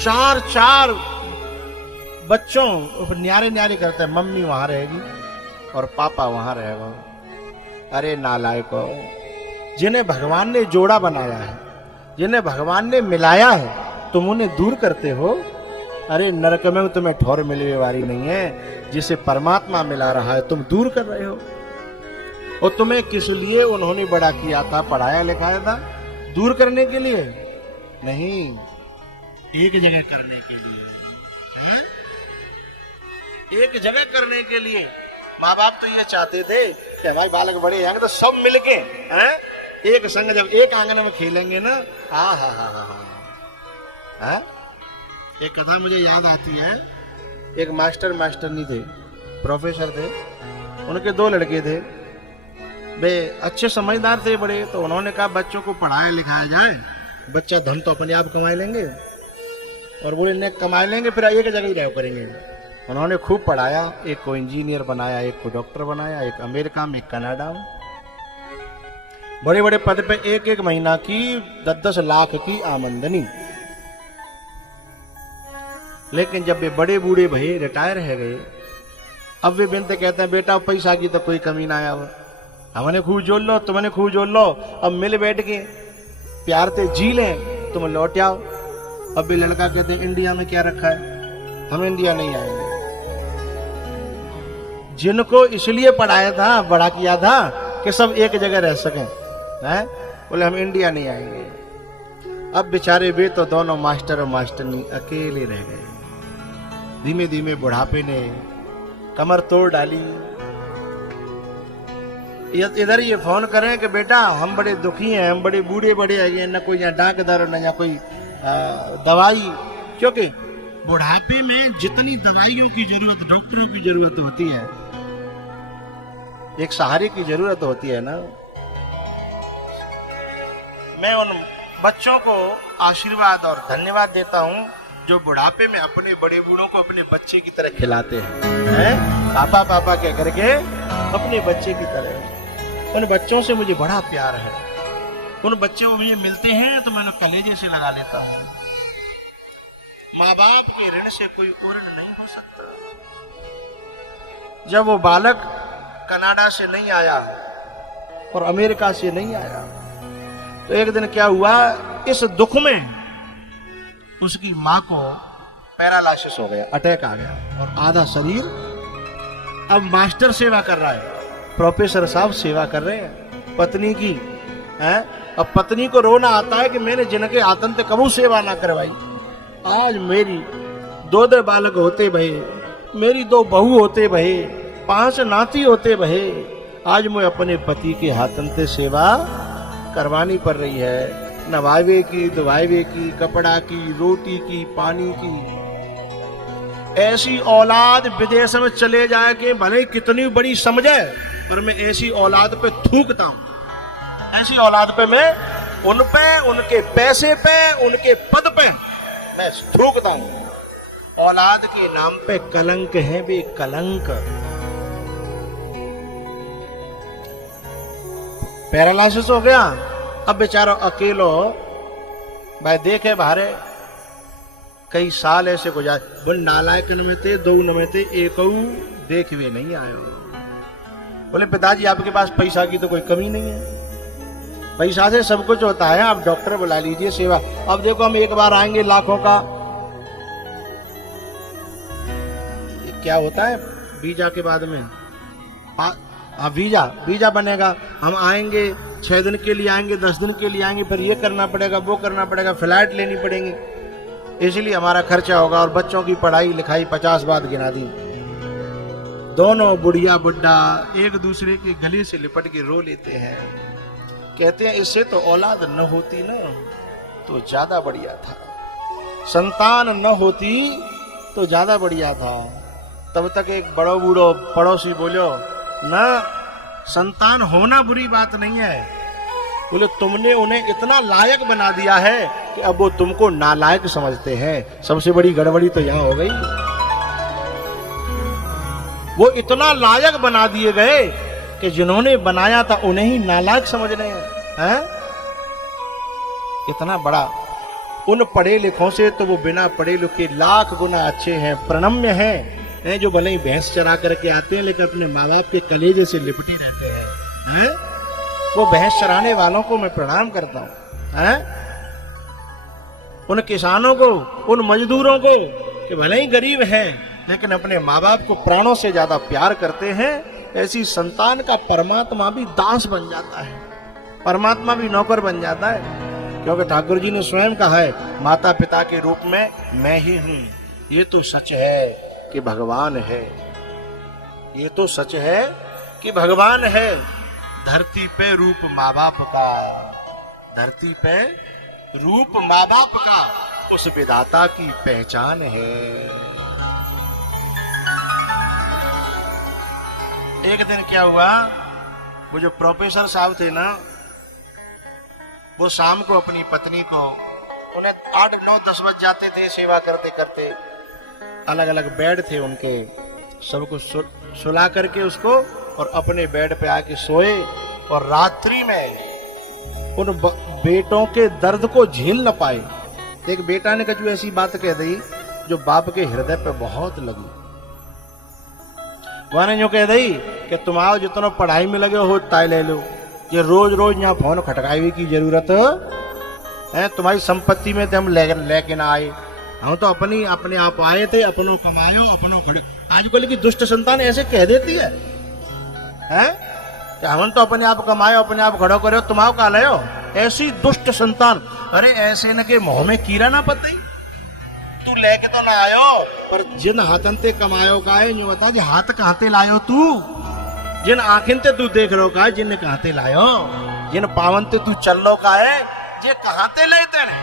चार चार बच्चों न्यारे न्यारे करते हैं, मम्मी वहां रहेगी और पापा वहां रहेगा। अरे नालायको, जिन्हें भगवान ने जोड़ा बनाया है, जिन्हें भगवान ने मिलाया है, तुम उन्हें दूर करते हो। अरे नरक में तुम्हें ठौर मिलने वाली नहीं है, जिसे परमात्मा मिला रहा है तुम दूर कर रहे हो। और तुम्हें किस लिए उन्होंने बड़ा किया था, पढ़ाया लिखाया था? दूर करने के लिए नहीं, एक जगह करने के लिए है? एक जगह करने के लिए। माँ बाप तो ये चाहते थे कि हमारे बालक बड़े हैं तो सब मिलके हैं एक संग जब एक आंगन में खेलेंगे ना, हा हा हा हा हा। एक कथा मुझे याद आती है। एक मास्टरनी थे, प्रोफेसर थे, उनके दो लड़के थे, वे अच्छे समझदार थे बड़े। तो उन्होंने कहा बच्चों को पढ़ाया लिखाया जाए, बच्चा धन तो अपने आप कमा लेंगे और वो इन्हें कमा लेंगे, फिर एक जगह ही रह करेंगे। उन्होंने खूब पढ़ाया, एक को इंजीनियर बनाया, एक को डॉक्टर बनाया, एक अमेरिका में, एक कनाडा में, बड़े बड़े पद पे, एक एक महीना की 10-10 लाख की आमदनी। लेकिन जब वे बड़े बूढ़े भये, रिटायर है गए, अब वे बिनते कहते हैं बेटा पैसा की तो कोई कमी ना आया, हमने खूब जोड़ लो, तुमने खूब जोड़ लो, अब मिल बैठ के प्यार से जी लें, तुम लौट आओ। अब भी लड़का कहते हैं इंडिया में क्या रखा है, हम इंडिया नहीं आएंगे। जिनको इसलिए पढ़ाया था, बड़ा किया था कि सब एक जगह रह सकें, हैं, बोले हम इंडिया नहीं आएंगे। अब बेचारे वे तो दोनों मास्टर और मास्टरनी अकेले रह गए। धीमे धीमे बुढ़ापे ने कमर तोड़ डाली। इधर ये फोन करें कि बेटा हम बड़े दुखी हैं, हम बड़े बूढ़े बड़े हैं, न कोई यहाँ डाक दर न यहाँ कोई दवाई, क्योंकि बुढ़ापे में जितनी दवाइयों की जरूरत, डॉक्टरों की जरूरत होती है, एक सहारे की जरूरत होती है ना। मैं उन बच्चों को आशीर्वाद और धन्यवाद देता हूं जो बुढ़ापे में अपने बड़े बूढ़ों को अपने बच्चे की तरह खिलाते हैं, पापा पापा कह करके अपने बच्चे की तरह। उन बच्चों से मुझे बड़ा प्यार है। उन बच्चों मुझे मिलते हैं तो मैं कलेजे से लगा लेता हूं। माँ बाप के ऋण से कोई और ऋण नहीं हो सकता। जब वो बालक कनाडा से नहीं आया और अमेरिका से नहीं आया, तो एक दिन क्या हुआ, इस दुख में उसकी मां को पैरालाइसिस हो गया, अटैक आ गया और आधा शरीर। अब मास्टर सेवा कर रहा है, प्रोफेसर साहब सेवा कर रहे हैं पत्नी की, है। अब पत्नी को रोना आता है कि मैंने जिनके आतंक कबू सेवा ना करवाई। आज मेरी 2 बालक होते भये, मेरी 2 बहू होते भये, 5 नाती होते भये, आज मैं अपने पति के हाथंते सेवा करवानी पड़ रही है। नवावे की, धुवावे की, कपड़ा की, रोटी की, पानी की। ऐसी औलाद विदेश में चले जाए कि भले कितनी बड़ी समझे, पर मैं ऐसी औलाद पे थूकता हूं। ऐसी औलाद पे मैं उन पे, उनके पैसे पे, उनके पद पे मैं थूकता हूं। औलाद के नाम पे कलंक है, भी कलंक। पैरालाइसिस हो गया, अब बेचारा अकेलो भाई देखे बाहरे कई साल ऐसे गुजार। बोल नालायकन में थे, 2 में थे, एक देख भी नहीं आए। बोले पिताजी आपके पास पैसा की तो कोई कमी नहीं है, पैसा से सब कुछ होता है, आप डॉक्टर बुला लीजिए, सेवा। अब देखो हम एक बार आएंगे लाखों का, क्या होता है वीजा के बाद में, वीजा बनेगा, हम आएंगे 6 दिन के लिए आएंगे, 10 दिन के लिए आएंगे, फिर ये करना पड़ेगा, वो करना पड़ेगा, फ्लाइट लेनी पड़ेगी, इसलिए हमारा खर्चा होगा। और बच्चों की पढ़ाई लिखाई 50 बात गिना दी। दोनों बुढ़िया बुड्ढा एक दूसरे के गले से लिपट के रो लेते हैं, कहते हैं इससे तो औलाद न होती ना तो ज्यादा बढ़िया था, संतान न होती तो ज्यादा बढ़िया था। तब तक एक बड़ो बूढ़ो पड़ोसी बोलो ना, संतान होना बुरी बात नहीं है, बोले तुमने उन्हें इतना लायक बना दिया है कि अब वो तुमको नालायक समझते हैं। सबसे बड़ी गड़बड़ी तो यहां हो गई, वो इतना लायक बना दिए गए कि जिन्होंने बनाया था उन्हें ही नालायक समझ रहे हैं। इतना बड़ा उन पढ़े लिखों से तो वो बिना पढ़े लिखे लाख गुना अच्छे हैं, प्रणम्य हैं, जो भले ही भैंस चरा करके आते हैं लेकिन अपने माँ बाप के कलेजे से लिपटी रहते हैं। वो भैंस चराने वालों को मैं प्रणाम करता हूं, उन किसानों को, उन मजदूरों को कि भले ही गरीब हैं लेकिन अपने माँ बाप को प्राणों से ज्यादा प्यार करते हैं। ऐसी संतान का परमात्मा भी दास बन जाता है, परमात्मा भी नौकर बन जाता है, क्योंकि ठाकुर जी ने स्वयं कहा है माता पिता के रूप में मैं ही हूं। ये तो सच है कि भगवान है, ये तो सच है कि भगवान है। धरती पे रूप माँ बाप का, धरती पे रूप माँ बाप का उस विधाता की पहचान है। एक दिन क्या हुआ, वो जो प्रोफेसर साहब थे ना, वो शाम को अपनी पत्नी को, उन्हें 8, 9, 10 बज जाते थे सेवा करते करते, अलग अलग बेड थे उनके, सबको सुला करके उसको और अपने बेड पे आके सोए। और रात्रि में उन बेटों के दर्द को झेल न पाए। एक बेटा ने कछु ऐसी बात कह दी जो बाप के हृदय पे बहुत लगी। वहां जो कह दी कि तुम आओ जितना पढ़ाई में लगे हो ताय ले लो, ये रोज रोज यहाँ फोन खटकाई की जरूरत है? तुम्हारी संपत्ति में तो हम लेके ना आए, हम तो अपने आप आए थे, अपनों कमायो अपनों खड़े। आजकल की दुष्ट संतान ऐसे कह देती है कि हम तो अपने आप कमायो अपने आप खड़ो करो, तुम आओ का लायो। ऐसी दुष्ट संतान, अरे ऐसे न के मुंह में कीड़ा ना पतई, तू लेके तो ना आयो, पर जिन हाथन ते कमायो का है जो बता जे हाथ कहां ते लायो तू, जिन आंखें ते तू देख रो का है जिन कहां ते लायो, जिन पावन ते तू चल लो का है जे कहां ते ले तेने।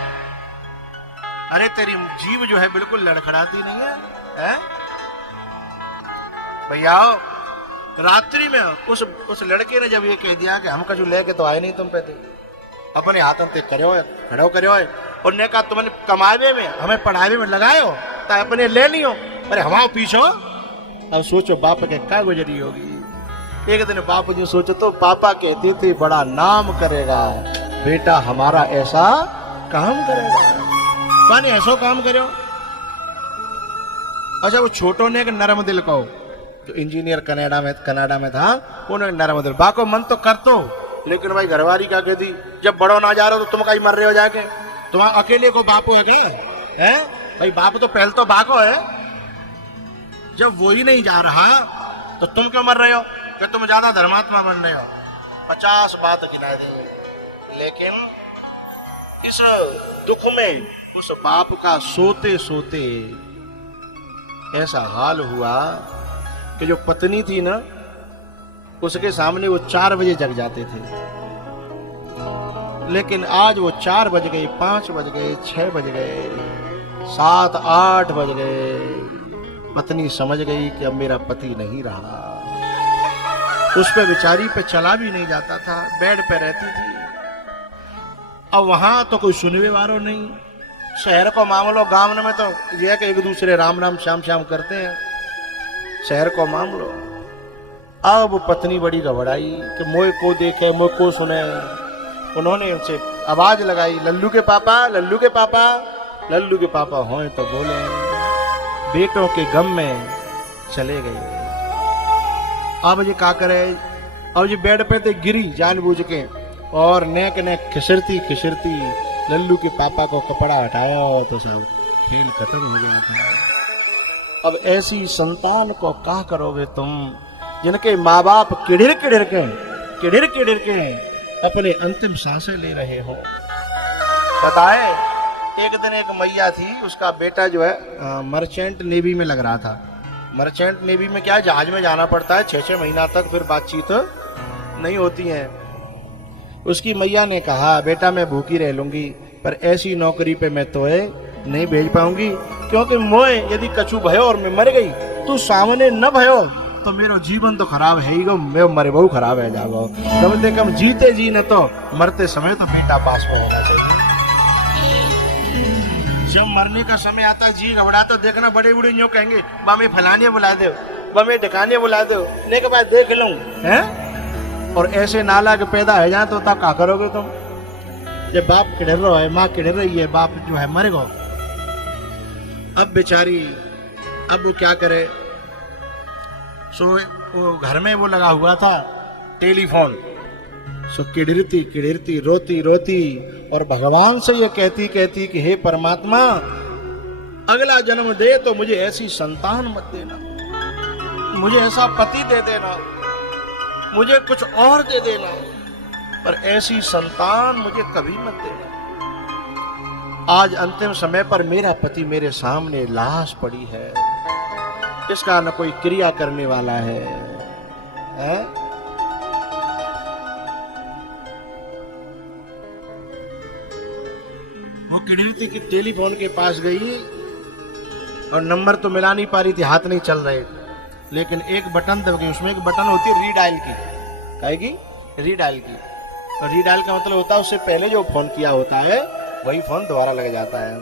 अरे तेरी जीव जो है बिल्कुल लड़खड़ाती नहीं है? भैया रात्रि में उस लड़के ने जब ये कह दिया कि हम कछु लेके तो आए नहीं तुम पे थे, अपने हाथों ते खड़ो करो और ने कहा तुमने कमावे में हमें पढ़ावे में लगायो तो अपने ले लियो, अरे हमारा पीछो। अब सोचो बाप के क्या गुजरी होगी। एक दिन बाप जी सोचो तो पापा कहते थे बड़ा नाम करेगा बेटा हमारा, ऐसा काम करेगा, माने ऐसा काम करो। अच्छा वो छोटो ने एक नरम दिल को, जो इंजीनियर कनाडा में था, उन्होंने नरम दिल, बाको मन तो कर तो, लेकिन भाई घरवाली क्या कहती जब बड़ो ना जा रहे हो तो तुम कहीं मर रहे हो जाके, तुम्हारा अकेले को बापो है क्या? है भाई बाप तो पहले तो बाको है, जब वो ही नहीं जा रहा तो तुम क्यों मर रहे हो कि तुम ज्यादा धर्मात्मा बन रहे हो। 50 बात गिना दी, लेकिन इस दुख में उस बाप का सोते सोते ऐसा हाल हुआ कि जो पत्नी थी ना उसके सामने वो 4 बजे जग जाते थे, लेकिन आज वो 4 बज गए, 5 बज गए, 6 बज गए, 7, 8 बज गए। पत्नी समझ गई कि अब मेरा पति नहीं रहा, उस पे बेचारी पे चला भी नहीं जाता था, बेड पे रहती थी। अब वहां तो कोई सुनने वालों नहीं, शहर को मामलो, गांव में तो यह कि एक दूसरे राम राम श्याम श्याम करते हैं, शहर को मामलो। अब पत्नी बड़ी घबराई कि मोए को देखे मोए को सुने। उन्होंने उनसे आवाज लगाई, लल्लू के पापा, लल्लू के पापा। लल्लू के पापा हों तो बोले, बेटों के गम में चले गए। अब ये क्या करे, अब ये बेड पे तो गिरी जानबूझ के और नेक नेक खिसरती खिसरती लल्लू के पापा को कपड़ा हटाया तो सब खेल खत्म हो गया था। अब ऐसी संतान को क्या करोगे तुम, जिनके माँ बाप किड़िर किड़िर के अपने अंतिम सांसें ले रहे हो। बताए एक दिन एक मैया थी, उसका बेटा जो है मर्चेंट नेवी में लग रहा था। मर्चेंट नेवी में क्या जहाज में जाना पड़ता है 6-6 महीना तक, फिर बातचीत नहीं होती है। उसकी मैया ने कहा बेटा मैं भूखी रह लूंगी, पर ऐसी नौकरी पे मैं तो नहीं भेज पाऊंगी, क्योंकि मोए यदि कछु भयो और मैं मर गई, तू सामने न भयो तो मेरा जीवन तो खराब है ही गो, मैं मरे बहु खराब है जाओ। कम से कम जीते जी न तो मरते समय तो बेटा पास में होना चाहिए। जब मरने का समय आता है जी घबराता, देखना बड़े बूढ़े यूं कहेंगे बामे फलाने बुला दो, बामे ढकाने बुला दो, ने के बाद देख लूं हैं। और ऐसे नाला के पैदा है जाए तो क्या करोगे तुम? जब बाप किधर रहा है, माँ किधर रही है, बाप जो है मर गो। अब बेचारी, अब वो क्या करे, सो वो घर में वो लगा हुआ था टेलीफोन, सो किड़िरती रोती रोती और भगवान से ये कहती कि हे परमात्मा, अगला जन्म दे तो मुझे ऐसी संतान मत देना, मुझे ऐसा पति दे देना, मुझे कुछ और दे देना, पर ऐसी संतान मुझे कभी मत देना। आज अंतिम समय पर मेरा पति मेरे सामने लाश पड़ी है, इसका न कोई क्रिया करने वाला है? वो किड़िरती की टेलीफोन के पास गई और नंबर तो मिला नहीं पा रही थी, हाथ नहीं चल रहे, लेकिन एक बटन दबाई, उसमें एक बटन होती है रीडायल की, कहेगी रीडायल की, और रीडायल का मतलब होता है उससे पहले जो फोन किया होता है वही फोन दोबारा लग जाता है।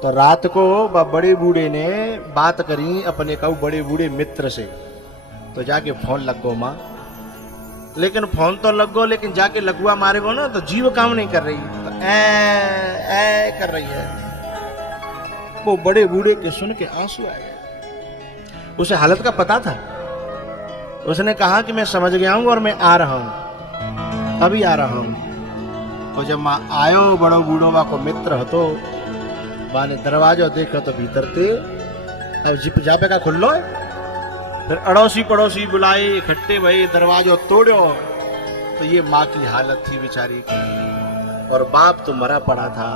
तो रात को बड़े बूढ़े ने बात करी अपने कहू बड़े बूढ़े मित्र से, तो जाके फोन लग गो माँ, लेकिन फोन तो लग गो, लेकिन जाके लगुआ मारे गो ना तो जीव काम नहीं कर रही, तो ऐ कर रही है। वो बड़े बूढ़े के सुन के आंसू आ गए, उसे हालत का पता था, उसने कहा कि मैं समझ गया हूं और मैं आ रहा हूं, अभी आ रहा हूं। तो जब मां आयो बड़ो बूढ़ो बा को मित्र हतो, बाने दरवाजो देखो तो भीतर थे, अब जिप जापे का खुल्लो, फिर अड़ोसी पड़ोसी बुलाए, इकट्ठे भई, दरवाजो तोड़ो, तो ये माँ की हालत थी बेचारी की, और बाप तो मरा पड़ा था।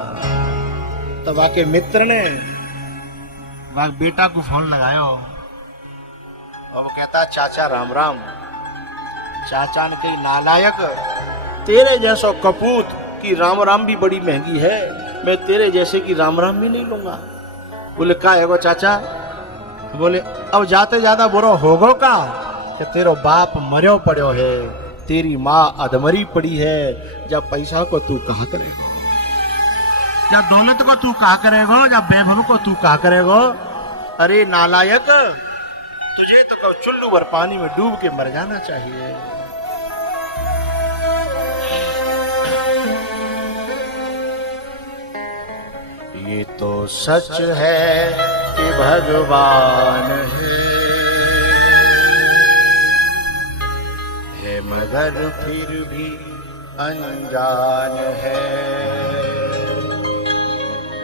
तब आके मित्र ने वहां बेटा को फोन लगायो और वो कहता चाचा राम राम। चाचा ने कही नालायक, तेरे जैसा कपूत की राम राम भी बड़ी महंगी है, मैं तेरे जैसे की राम राम भी नहीं लूंगा। बोले का है वो चाचा? बोले अब जाते ज्यादा बुरा होगो का कि तेरो बाप मर्यो पड़ो है, तेरी माँ अधमरी पड़ी है, जब पैसा को तू कहा करेगा, जब दौलत को तू कहा करेगा, जब वैभव को तू कहा करेगा। अरे नालायक, तुझे तो चुल्लू भर पानी में डूब के मर जाना चाहिए। ये तो सच है कि भगवान है मगर फिर भी अनजान है,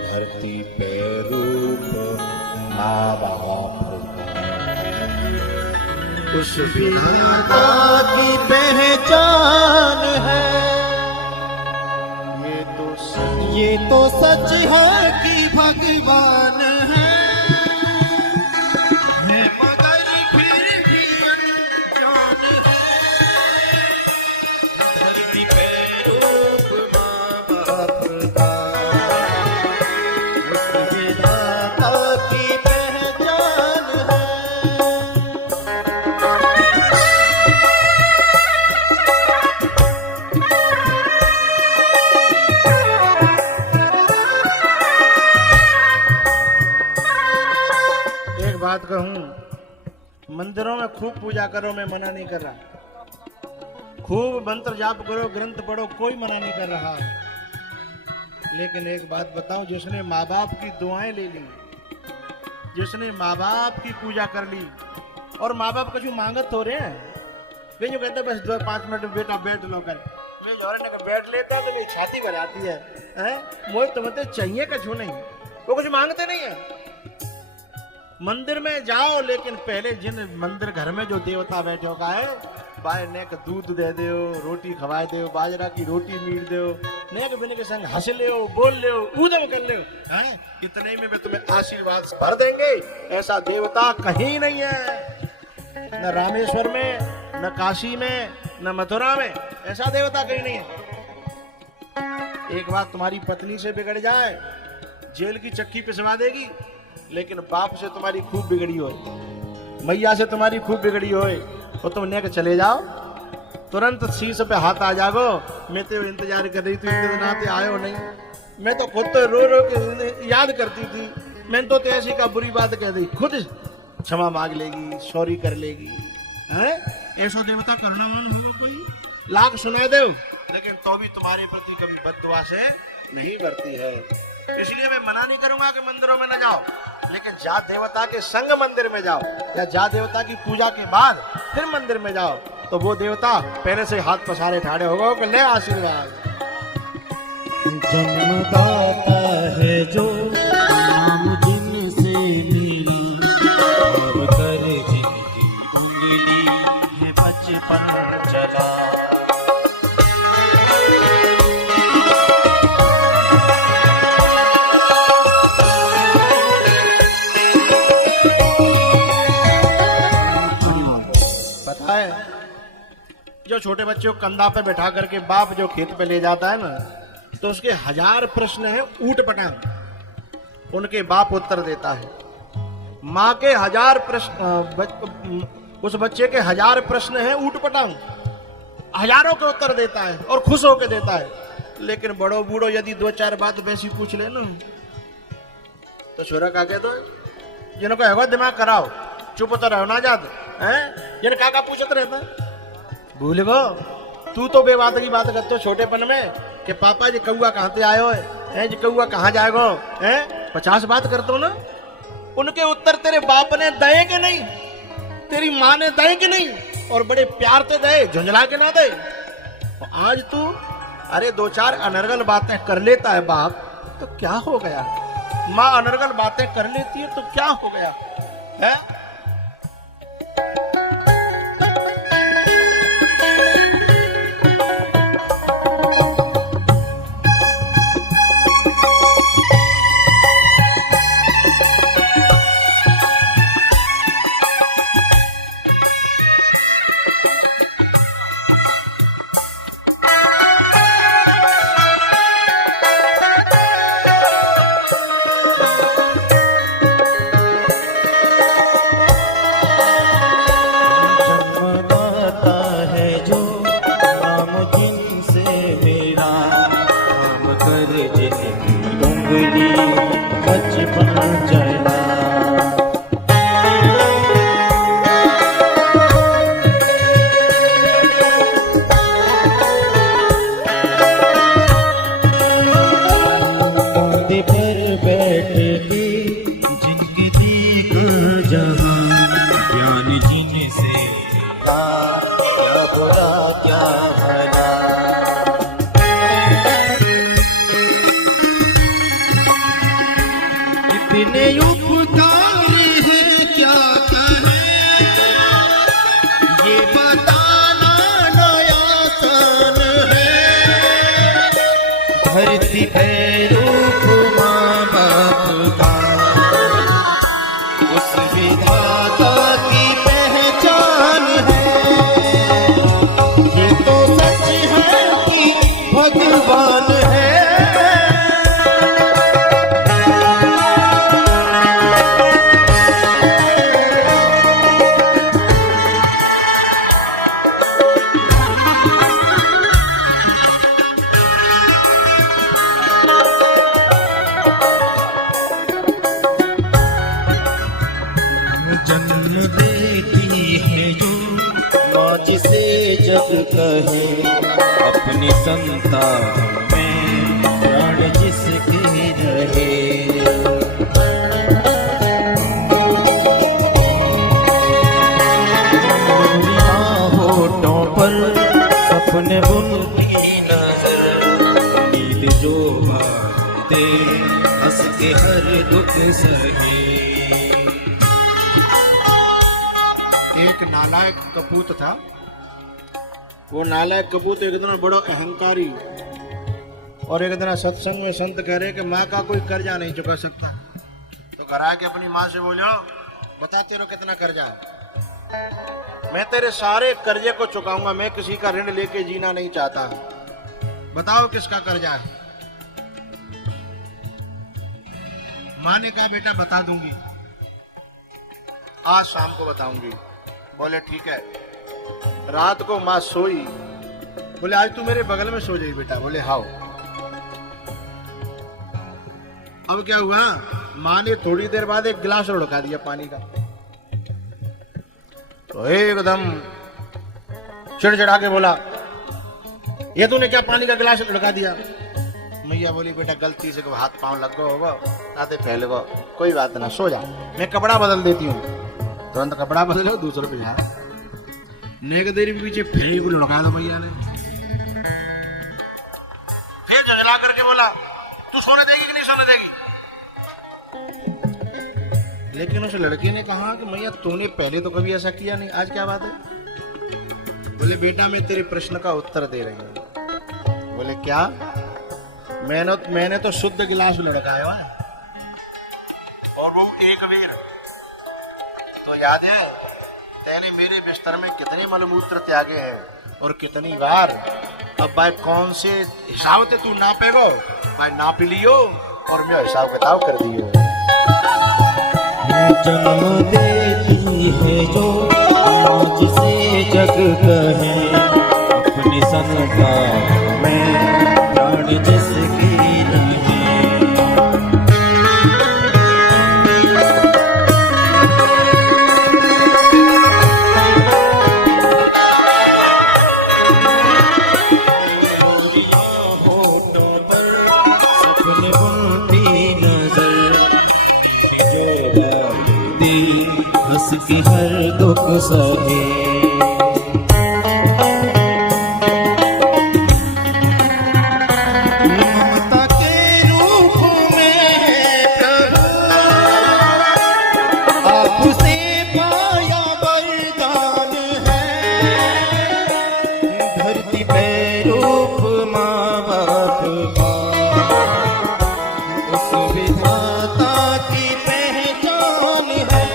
धरती पे रूप माँ बाप उस पिता की पहचान है। ये तो सच है कि भगवान है मगर फिर भी अनजान है, धरती पे रूप माँ बाप का उस पिता की पहचान है। बात कहूं, मंदिरों में खूब पूजा करो, मैं मना नहीं कर रहा, खूब मंत्र जाप करो, ग्रंथ पढ़ो, कोई मना नहीं कर रहा, लेकिन एक बात बताओ, जिसने माँ बाप की दुआएं ले ली, जिसने माँ बाप की पूजा कर ली, और माँ बाप कुछ मांगत हो रहे हैं, वे जो कहते बस 2-5 मिनट बेटा बैठ लो कर, वे जो बैठ लेता तो मेरी छाती भर आती है, मोह तुम्हें चाहिए कछु नहीं, वो कुछ मांगते नहीं है। मंदिर में जाओ, लेकिन पहले जिन मंदिर घर में जो देवता बैठे होगा है, बाय नेक दूध दे दो, रोटी खवा दो, बाजरा की रोटी मीट दो, नेक बिने के संग हंस ले, बोल ले, ऊधम कर ले, इतने में भी तुम्हें आशीर्वाद भर देंगे। ऐसा देवता कहीं नहीं है, न रामेश्वर में, न काशी में, न मथुरा में, ऐसा देवता कहीं नहीं है। एक बात तुम्हारी पत्नी से बिगड़ जाए, जेल की चक्की पिसवा देगी, लेकिन बाप से तुम्हारी खूब बिगड़ी हो, मैया से तुम्हारी खूब बिगड़ी हो, और तुम नेक चले जाओ, तुरंत शीश पे हाथ आ जागो, मैं तो इंतजार कर रही थी, इतने दिन आते आयो नहीं, मैं तो खुद तो रो के याद करती थी, मैंने तो ऐसी का बुरी बात कह दी, खुद क्षमा मांग लेगी, सॉरी कर लेगी, हैं? ऐसा देवता करुणावान होगा कोई? लाख सुना दो, लेकिन तो भी तुम्हारे प्रति कभी बद्दुआ से नहीं बरती है। इसलिए मैं मना नहीं करूंगा कि मंदिरों में न जाओ, लेकिन जात देवता के संग मंदिर में जाओ, या जात देवता की पूजा के बाद फिर मंदिर में जाओ, तो वो देवता पहले से हाथ पसारे ठाड़े होगा कि ले आशीर्वाद। जन्मदाता है जो नाम जिनसे मिली, और कर जिनकी उंगली ये बचपन चला। पता है, जो छोटे बच्चे को कंधा पे बैठा करके बाप जो खेत पे ले जाता है ना, तो उसके 1000 प्रश्न है ऊट पटांग, उनके बाप उत्तर देता है। माँ के 1000 प्रश्न, उस बच्चे के 1000 प्रश्न है ऊट पटांग, हजारों के उत्तर देता है और खुश होकर देता है। लेकिन बड़ो बूढ़ो यदि 2-4 बात वैसी पूछ ले ना, तो सुरा का कह दो जिनको है दिमाग कराओ, चुप तो रहो ना जात है, जिन का पूछत रहता भूल गो। तू तो बेबात की बात करते हो छोटेपन में कि पापा जी कौआ कहाँ से आयो है जी, कौआ कहाँ जाएगो है, 50 बात करते हो ना। उनके उत्तर तेरे बाप ने दए कि नहीं, तेरी माँ ने दए कि नहीं, और बड़े प्यार से दे, झुंझला के ना दे। आज तू अरे 2-4 अनर्गल बातें कर लेता है बाप, तो क्या हो गया। माँ अनर्गल बातें कर लेती है तो क्या हो गया है। धरती पे रूप माँ बाप का, उस विधाता की पहचान है। ये तो सच है कि भगवान है। जिसे जग कहे अपनी संतान में प्राण जिसके रहे। होठों पर सपने बुनती नजर, ईद जो बाते हंस के हर दुख सहे। एक नालायक कपूत था। वो नालायक कपूत एक दिन बड़ो अहंकारी, और एक दिन सत्संग में संत कह रहे कि माँ का कोई कर्जा नहीं चुका सकता। तो घर आके अपनी माँ से बोलो, बता तेरे कितना कर्जा है, मैं तेरे सारे कर्जे को चुकाऊंगा, मैं किसी का ऋण लेके जीना नहीं चाहता। बताओ किसका कर्जा है। माँ ने कहा बेटा बता दूंगी, आज शाम को बताऊंगी। बोले ठीक है। रात को माँ सोई, बोले आज तू मेरे बगल में सो जाई बेटा। बोले हाँ। अब क्या हुआ, माँ ने थोड़ी देर बाद एक गिलास लुढ़का दिया पानी का, तो एकदम चिड़चिड़ा के बोला ये तूने क्या पानी का गिलास लड़का दिया? मैया बोली बेटा गलती से हाथ पांव लग गो होगा ताते फैल गो, कोई बात ना, सो जा, मैं कपड़ा बदल देती हूँ। तुरंत कपड़ा बदलो, दूसरे पे जा। नेक देरी के पीछे फेरी को लड़का दो मैया ने। फिर झगड़ा करके बोला तू सोने देगी कि नहीं सोने देगी? लेकिन उस लड़के ने कहा कि मैया तूने पहले तो कभी ऐसा किया नहीं, आज क्या बात है? बोले बेटा मैं तेरे प्रश्न का उत्तर दे रही हूँ। बोले क्या? मैंने तो शुद्ध गिलास लड़काया और वो एक वीर। तो याद है तेने मेरे बिस्तर में कितने मलमूत्र त्यागे हैं और कितनी बार? अब भाई कौन से हिसाब से तू नापेगो? भाई नाप लियो और मैं हिसाब किताब कर दियो। जन्म देती है जो आज से जग कहे, अपनी संता में प्राण जिसकी रहे। सपने बुनती नजर जो हंस की हर दुख सहे। ममता के रूप में आपसे पाया वरदान है। धरती पे रूप माँ बाप का, उस विधाता की पहचान है।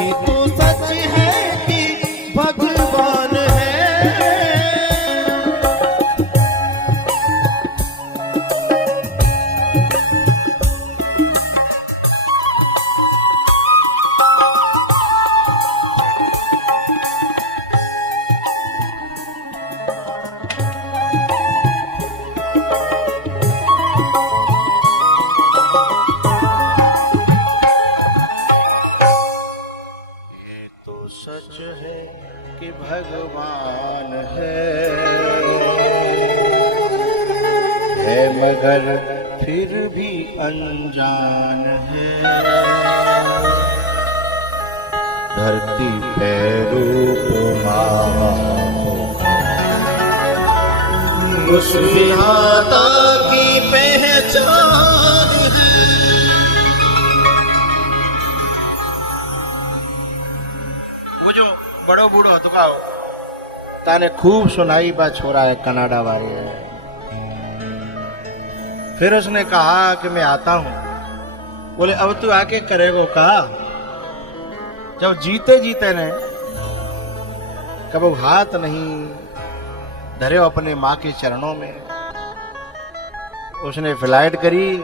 ये तो सच है कि भगवान है। सच है कि भगवान है मगर फिर भी अनजान है। धरती पे रूप उस विधाता की पहचान है। वो जो बड़ो बूढ़ो तो का ताने खूब सुनाई बा छोरा है कनाडा वाले है। फिर उसने कहा कि मैं आता हूं। बोले अब तू आके करेगो का? जब जीते जीते ने कब हाथ नहीं धरे अपने माँ के चरणों में, उसने फ्लाइट करी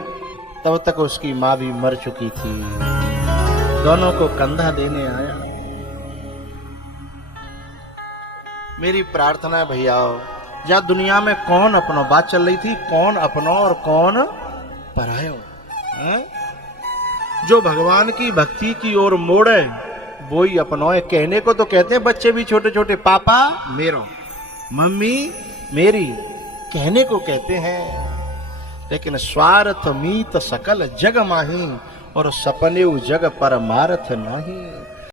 तब तक उसकी माँ भी मर चुकी थी। दोनों को कंधा देने आया। मेरी प्रार्थना है भैया, या दुनिया में कौन अपनो, बात चल रही थी कौन अपनो और कौन परायो, हैं? जो भगवान की भक्ति की ओर मोड़े वो ही अपनो है। कहने को तो कहते हैं बच्चे भी छोटे छोटे, पापा मेरो, मम्मी मेरी, कहने को कहते हैं, लेकिन स्वार्थ मीत सकल जग माही और सपने जग परमार्थ नहीं।